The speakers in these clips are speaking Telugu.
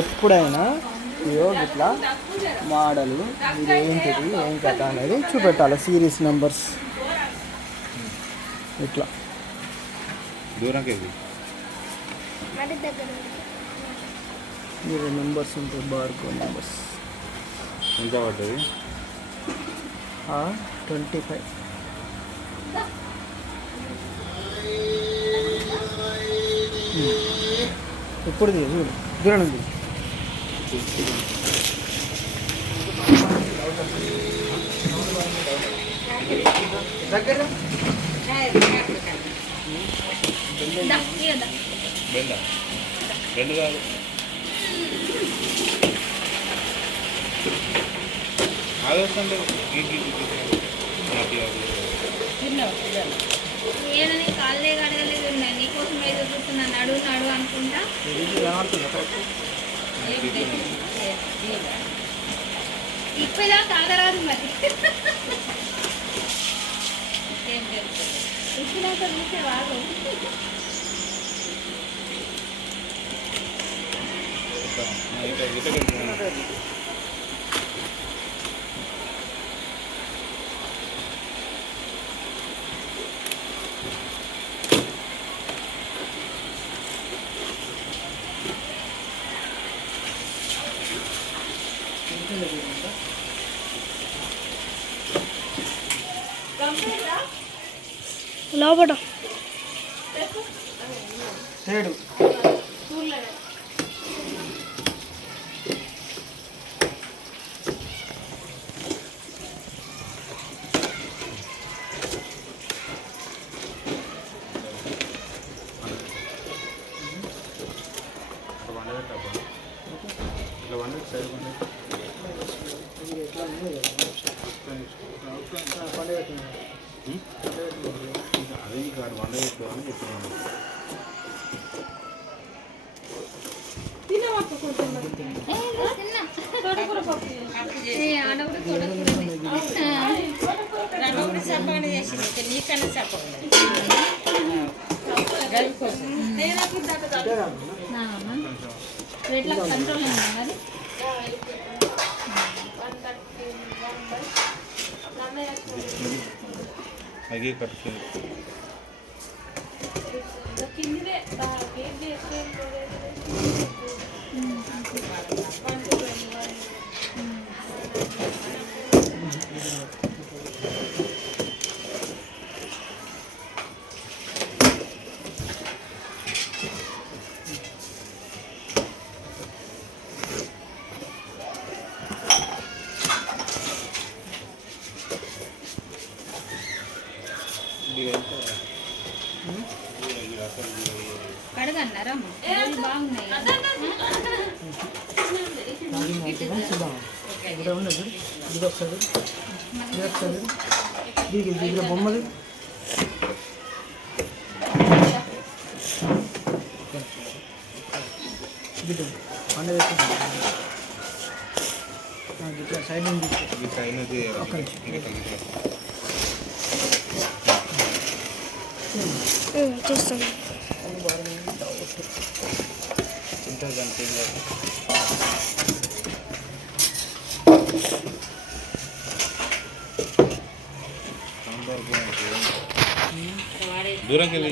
ఎప్పుడైనా ఇయో ఇట్లా మోడల్ ఇదేంటిది ఏం కథ అనేది చూపెట్టాలి. సిరీస్ నెంబర్స్ ఇట్లా నెంబర్స్ ఉంటాయి, బార్కోడ్ నెంబర్స్. ఎంత పడుతుంది? 25. ఇప్పుడు చూడు దూరం ఉంది. దగ్గర రెండు కాదు ఆలోచన ఏనని కాళ్ళే కడగలేదు ఉన్నాయి, నీకోసం ఏదో చూస్తున్నా నడు నడు అనుకుంటా. ఇప్పుడా తాగరాదు మరి ఇచ్చినాక చూసే వాడు లోపల ఏడు అదే కాదు వంద అని చెప్తున్నాను. నీకన్నా చెప్పండి కంట్రోల్ మరి అగే కట్టుకుంది. కడగన్నారా బాగున్నాయి. బొమ్మది సైడ్ చూస్తాను. దూరంకి వెళ్ళి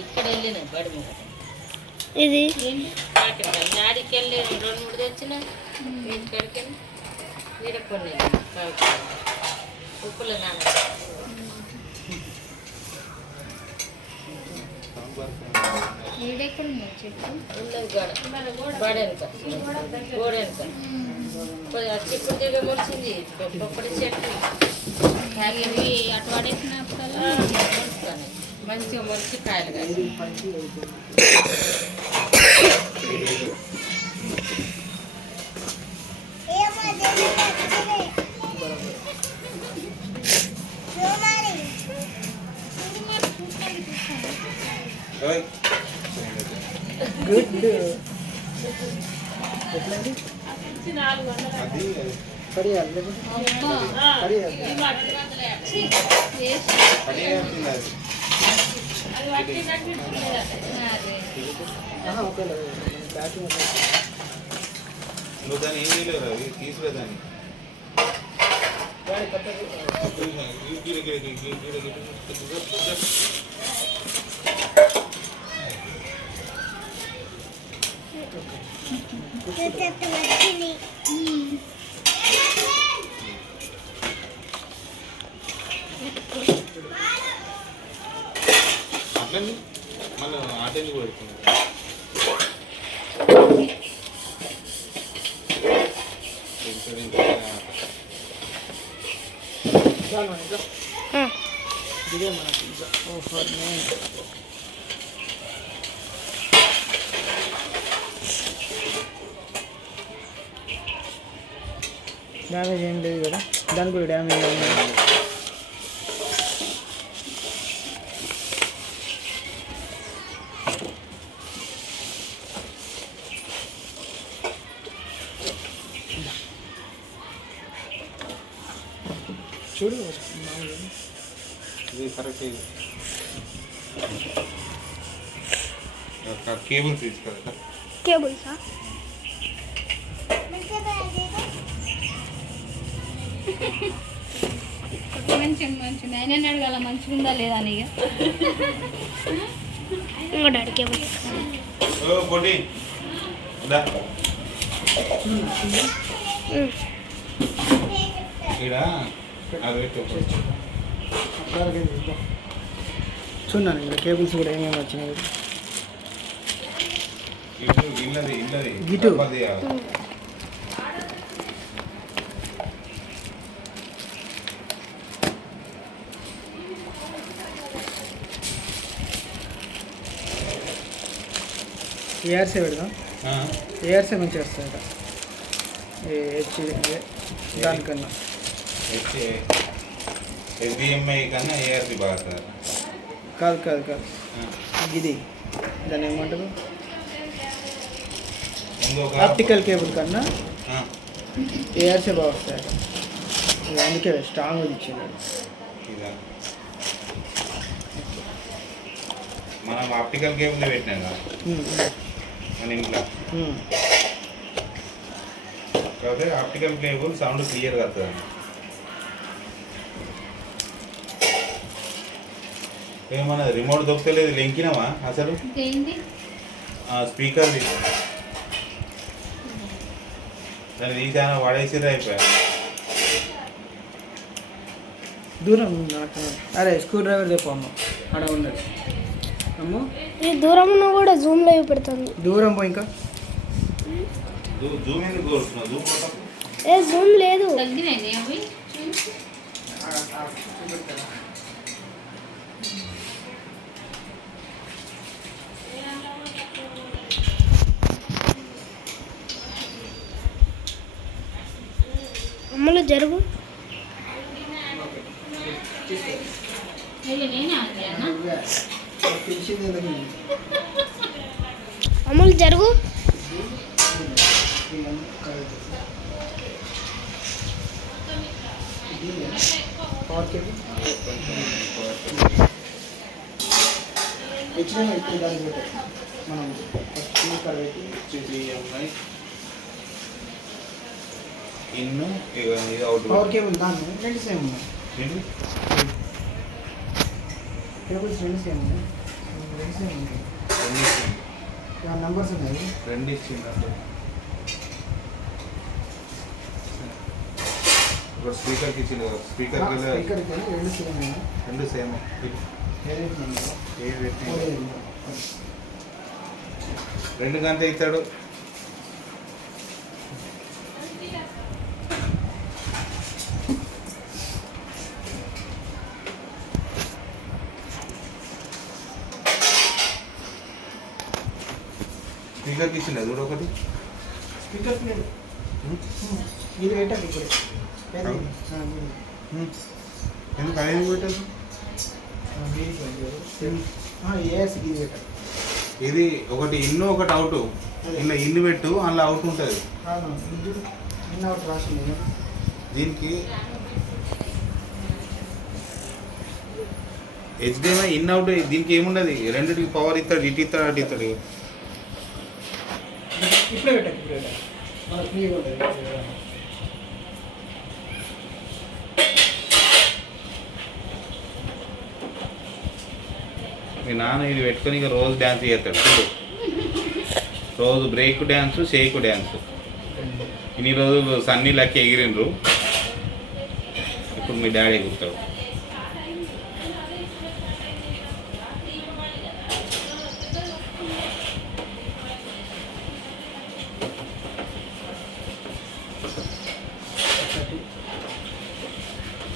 ఇక్కడ వెళ్ళిన బడి ఇది ఆడికి వెళ్ళి 2-3 తెచ్చిన కడికి వీడ కొన్ని ఉప్పుల నాన్న గోడ చిక్కుడు దిగ మొలిచింది పొప్పడి చెట్టు అటు పడేసినప్పుడు మంచిగా మొలిచి కాయలు కాదు. Good కడియాలి waste. కటింగ్ వచ్చింది అది. అది పట్టినట్టు ఇట్లుండదట. అదే. ఓకే ప్యాకింగ్ నువ్వు దాన్ని ఏం చేయలేవు అవి తీసుకురా దాన్ని అట్లండి మళ్ళీ ఆటెందుకు పెడుతుంది ఇదే మనకి ఆఫర్ డ్యామేజ్ ఏం లేదు కదా దానికి కూడా డ్యామేజ్ ఏం లేదు చూడు ఇది కరెక్ట్ కేబుల్ తీసుకెళ్తా కేబుల్సా మంచిగా ఆయన అడగాల మంచిగా ఉందా లేదా అని ఇక ఇంకో డాడీ కేబుల్ ఓ పొడి దా ఇక్కడ అది పెట్టు చూడండి ఇక్కడ కేబుల్స్ కూడా ఏమేమి వచ్చినాయి ఇటు ఇల్లది గిటు. చపాతీ చేయాలి. ఏఆర్సీ పెడదాం ఆ, ఏఆర్సీ మంచిగా వస్తుంది హెచ్ దానికన్నా వచ్చి HDMI కన్నా ARC బాగా సార్ కాదు కాదు కాదు ఇది దాన్ని ఏమంటారు ఇంకొక ఆప్టికల్ కేబుల్ కన్నా ఆ, ఏఆర్సీ బాగా వస్తాయి ఇది అందుకే స్ట్రాంగ్ ఇచ్చింది ఇదా మనం ఆప్టికల్ కేబుల్ పెట్టినాం కదా మన ఇంట్లో కాకపోతే ఆప్టికల్ కేబుల్ సౌండ్ క్లియర్గా వస్తుంది ఏమన్నా రిమోట్ దొక్కలేదు లెంకినావా అసలు ఏంటి స్పీకర్ది దాన్ని తీసాను వాడేసిరా అయిపోయా దూరం నాకు అరే స్క్రూ డ్రైవర్ చెప్పు అమ్మ ఆడ ఉన్నది అమ్మ ఇది దూరం ఉన్నా కూడా జూమ్లో పెడుతుంది దూరం పోయి ఇంకా జూమ్ ఎందుకు కోరుతున్నావు జూమ్ కొట్టకు. ఏ జూమ్ లేదు తగ్గినాయి అవి అమ్మలో జరుగు అయ్యో నేనే అంది అన్న అమ్మలు జరుగు పవర్ కేబుల్ ఇచ్చిన ఇప్పుడు దానికి పెట్టాలి మనం ఫస్ట్ స్పీకర్ పెట్టి HDMI ఇన్ను ఇది అవుట్ పవర్ కేబుల్ దాన్ని రెండు సేమ్ ఉన్నాయి కేబుల్స్ రెండు సేమ్ ఉన్నాయి రెండు సేమ్ ఉన్నాయి నంబర్స్ ఉన్నాయి రెండు ఇచ్చింది అంటే ఇప్పుడు స్పీకర్కి ఇచ్చింది కదా స్పీకర్కి స్పీకర్కి రెండు సేమ్ ఉన్నాయి రెండు సేమ్ ఏదైతే ఉందో ఏది పెట్టి అదే ఉందో. రెండు గంట ఇస్తాడు స్పీకర్కి ఇచ్చింది చూడు ఒకటి స్పీకర్ లేదు ఇది పెట్టాలి ఇప్పుడు అవును. ఎందుకు అదేం పెట్టారు ఏఎస్ ఇది పెట్టాలి ఇది ఒకటి ఇన్ను ఒకటి అవుట్ ఇలా ఇల్లు పెట్టు అందులో అవుట్ ఉంటుంది ఇన్న ఒకటి రాసింది దీనికి హెచ్డిఎంఐ ఇన్ అవుట్ దీనికి ఏముండదు, రెండింటికి పవర్ ఇస్తాడు, ఇటు ఇస్తాడు అటు ఇస్తాడు. ఇప్పుడే పెట్టకు మనకు ఫ్రీగా ఉంటుంది. మీ నాన్న ఇది పెట్టుకొని ఇక రోజు డ్యాన్స్ చేస్తాడు చూడు, రోజు బ్రేక్ డ్యాన్స్, షేక్ డ్యాన్స్. ఇన్ని రోజులు సన్నీ లెక్క ఎగిరిండ్రు, ఇప్పుడు మీ డాడీ ఎగురుతాడు.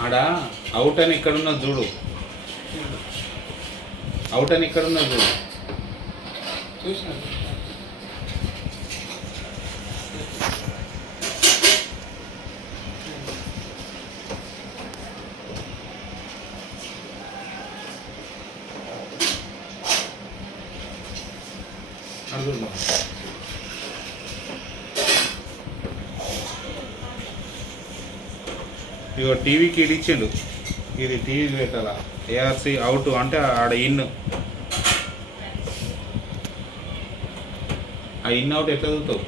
ఆడ అవుట్ అని ఇక్కడ ఉన్నది చూడు, అవుట్ అని ఇక్కడ ఉన్నది చూడు. చూసినాను. అడుగున్నా ఇగో టీవీకి ఇది ఇచ్చిండు, ఇది టీవీకి పెట్టాలా. ఏఆర్సి అవుట్ అంటే ఆడ ఇన్, ఆ ఇన్ అవుట్ ఎట్లా చదువుతావు?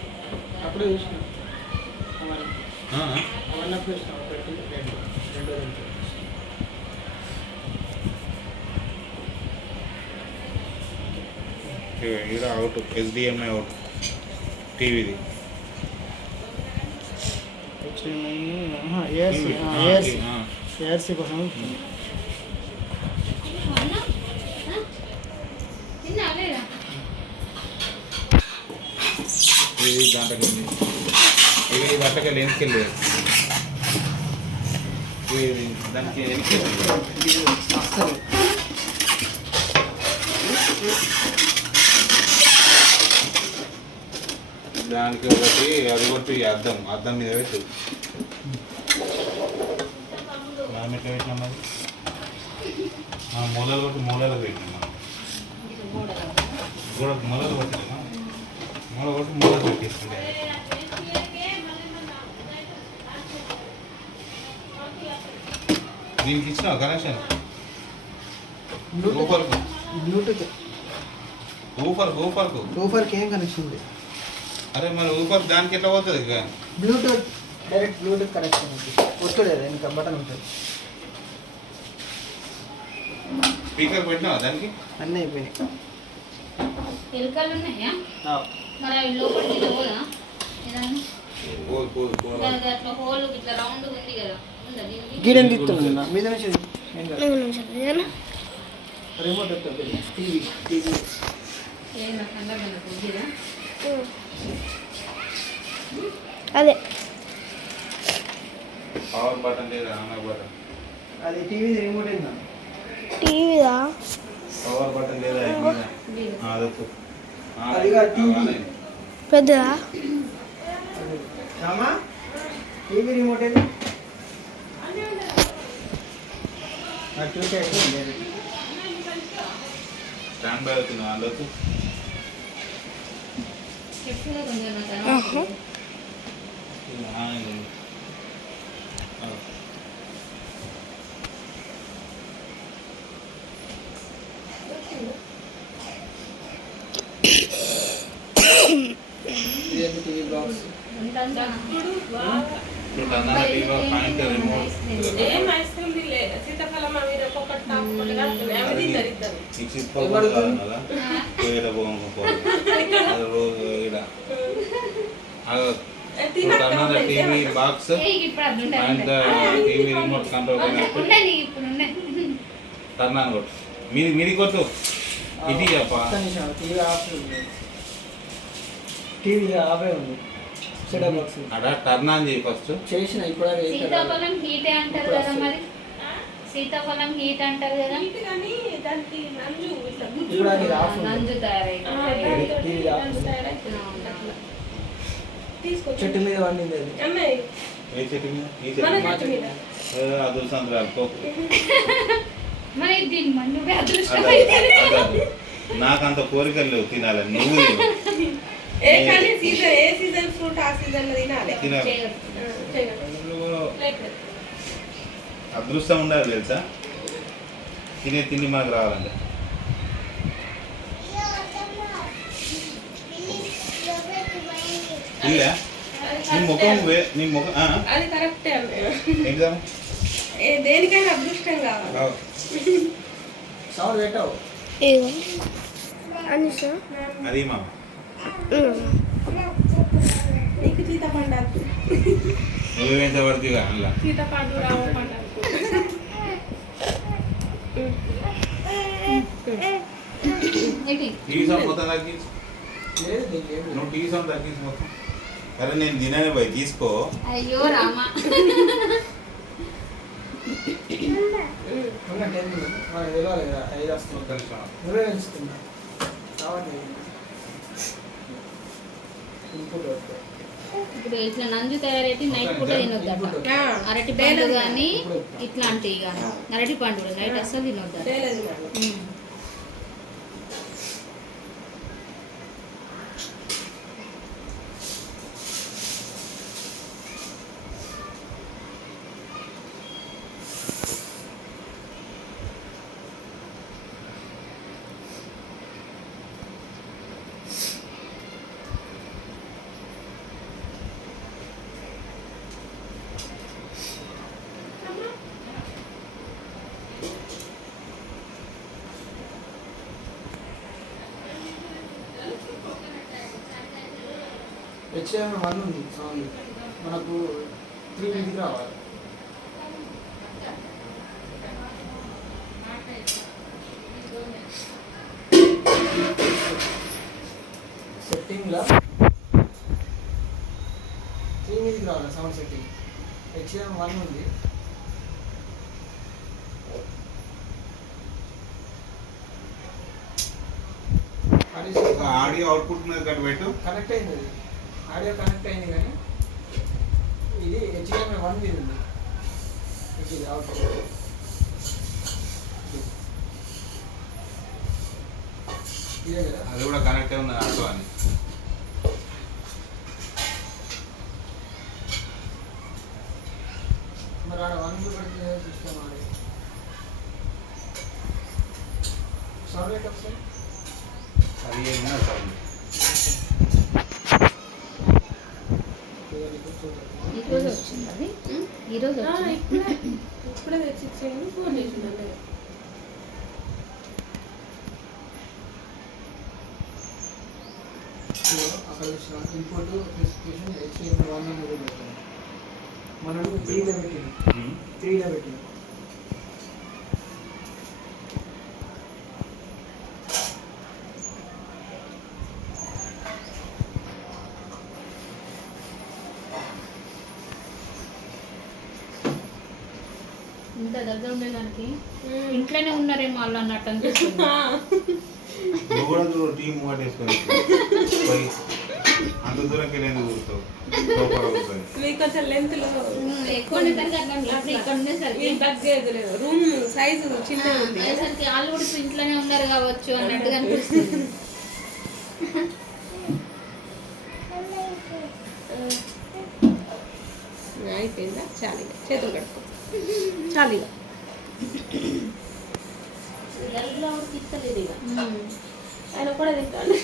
అప్పుడే చూసినా ఆ? అవన్నీ అప్పుడు చూసినా పెట్టి రెండో ఇగో ఈడ అవుట్, హెచ్డిఎంఐ అవుట్ టీవీది. ఏఆర్సీ కోసం ఇది దాంట్లోకి ఇది బట్టకెళ్ళి వెనకెళ్ళి ఇది దానికి అస్సలు దానికి ఒకటి అది కొట్టి అద్దం, అద్దం మీద పెట్టు. మనం ఎట్లా పెట్టినాం అది మూలలు కొట్టి మూలలు పెట్టినాం, గోడ మూలలు కొట్టినామా, మూల కొట్టి మూలలు పెట్టేసుకుంటే దీనికి ఇచ్చినావు కనెక్షన్. ఊపర్కు బ్లూటూత్ ఊపర్కు ఊఫర్కి ఏం కనెక్షన్ ఉంది? అరే మరి ఊపర్ దానికి ఎట్లా పోతుంది ఇక? బ్లూటూత్ డైరెక్ట్ బ్లూటూత్ కనెక్షన్ ఉంటుంది, ఒత్తుడే ఇంకా బటన్ ఉంటుంది. స్పీకర్ పెట్టినావా దానికి? అన్నీ అయిపోయినాయి. ఎలుకలు ఉన్నాయా మరి అవి లోపలికి పోదా ఏదన్నా? అట్లా హోల్ ఇట్లా రౌండ్ ఉంది కదా, ఉందా దీనికి? గీడని తిప్పుతున్నా మీద నుంచి రిమోట్ టీవీ ఏదైనా సందర్భంగా కొద్దిగా అదే పవర్ బటన్ లేదా, ఆన్ బటన్? అది టీవీ రిమోట్ ఏందా? టీవీదా పవర్ బటన్ లేదా అదొక అదిగా టీవీ పెద్దదా రామా టీవీ రిమోట్ ఏది? స్టాండ్ బై అవుతుంది అందుకు. చెప్పులో కొంచెం టీవీ బాక్స్ పాయింట్ రిమోట్ సీతాఫలం అవి ఒక్కొక్కటి తాకుండా అవి తింటారు ఇద్దరు. TV box and TV remote control turn కొట్టు, మీది కొట్టు. ఇది టీవీ ఆఫ్ టీవీ ఆఫే ఉంది. సెటప్ బాక్స్ అక్కడ టర్న్ ఆన్ చేయి ఫస్ట్. చేసిన ఇప్పుడు సీతాఫలం హీటే అంటారు కదా, మరి సీతాఫలం హీట్ అంటారు కదా, కానీ దానికి నంజు ఇట్లా ఇప్పుడు అది ఆఫ్ ఉంది. నంజు టీవీ ఆఫ్ ఉంది. చెట్టు మీద వండింది అది. అమ్మాయి ఏ చెట్టు మీద? ఈ మన చెట్టు చెట్టు మీద అదృష్టంతురాలు పోకు. మరి దీని మన్ను అదృష్టం నాకంత కోరికలు లేవు తినాలని, నువ్వు ఏ కానీ సీజన్ ఏ సీజన్ ఫ్రూట్ ఆ సీజన్ లో తినాలి. తినాలి. చేయగలరు. అదృష్టం ఉండాలి తెలుసా. తినే తిండి మనకు రావాలంటే ఇల్లే నీ ముఖం అది కరెక్టే ఏంటిదా దేనికైనా అదృష్టం కావాలి. సౌండ్ పెట్టావు ఇగో అనుషా అది మా నీకు సీతపండు వద్దు. నువ్వేం పడుతుంది అందులో సీతపండు రామ పండు టీవీ సౌండ్ మొత్తం తగ్గించు లేదు నీకు ఏమి నువ్వు టీవీ సౌండ్ తగ్గించు మొత్తం. అరే నేను తిననే పోయి తీసుకో. అయ్యో రామా ఉన్న 10 మనకు తెలియాలి కదా 5 వస్తుంది నువ్వే పెంచుతున్నా కాబట్టి ఇన్పుట్ వస్తాయి ఇప్పుడు ఇట్లా నంజు తయారైతే నైట్ పూట తినొద్దట. అరటి పండు కానీ ఇట్లాంటివి కానీ అరటి పండు నైట్ అస్సలు తినొద్దట. లేదు మేడం. హెచ్ఎం 1 ఉంది సౌండ్ మనకు 3 మీదకి రావాలి. సెట్టింగ్లో 3 మీదకి రావాలి సౌండ్ సెట్టింగ్. హెచ్ఎం 1 ఉంది. ఆడియో అవుట్పుట్ మీద కట్టు పెట్టు. కనెక్ట్ అయింది అది ఆడియో కనెక్ట్ అయింది కానీ ఇది హెచ్డిఎంఐ 1 మీద ఉంది. ఇది అవుట్పుట్ ఇదే కదా అది కూడా కనెక్ట్ ఉంది ఆటో అని. మరి ఆడ 1 పెడితే సిస్టమ్ ఆడి సౌండ్ రేట్ వస్తుంది. అది ఏమన్నా సౌండ్ ఈరోజు వచ్చింది అది ఈరోజు ఇప్పుడే తెచ్చిచ్చేయండి. ఫోన్ చేసిందండి. అక్కడ వచ్చిన ఇన్పుట్ స్పెసిఫికేషన్ హెచ్డిఎంఐ 1 అని పెట్టాను. మనం 3లో పెట్టింది 3లో పెట్టింది. ఇంత దగ్గర ఉండేదానికి ఇంట్లోనే ఉన్నారేమో వాళ్ళు అన్నట్టు అనిపిస్తుంది. నువ్వు కూడా చూడు టీం వాటేసుకొని పోయి అంత దూరంకి వెళ్ళి ఎందుకు కూర్చోవు. మీకు కొంచెం లెంత్ లో ఎక్కువ ఉండేసరికి అట్లా ఇక్కడ ఉండేసరికి తగ్గలేదు. రూమ్ సైజు చిన్న ఉంది. అయ్యేసరికి వాళ్ళు కూడా ఇంట్లోనే ఉన్నారు కావచ్చు అన్నట్టుగా అనిపిస్తుంది. అయిపోయిందా? చాలు ఇక. చేతులు కట్టుకో. చాలు ఇక. తీస్తలేదు ఇక ఆయన కూడా తింటాడు.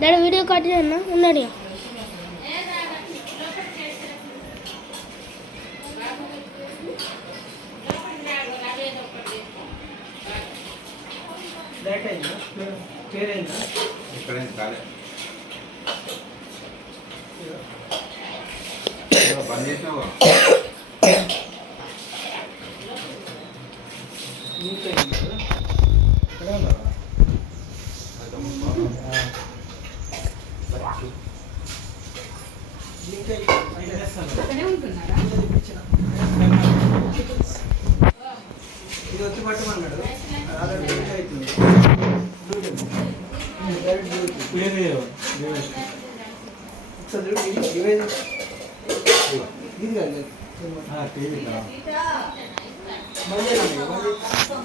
డాడీ వీడియో కట్ చేయన్నా ఉన్నాడు. క్లియర్ అయిందా? ఎక్కడైనా కాలే బంద్ చేసినావా? నీట్ అయింది కదా? ఎక్కడ ఉన్నావా? లింక్ అక్కడే ఉంటున్నారా? ఇది వచ్చి పట్టమన్నాడు ఆల్రెడీ అవుతుంది డైరెక్ట్ ఒకసారి డివైస్ ఇది కాదు టీవీ బంద్ చేయాలి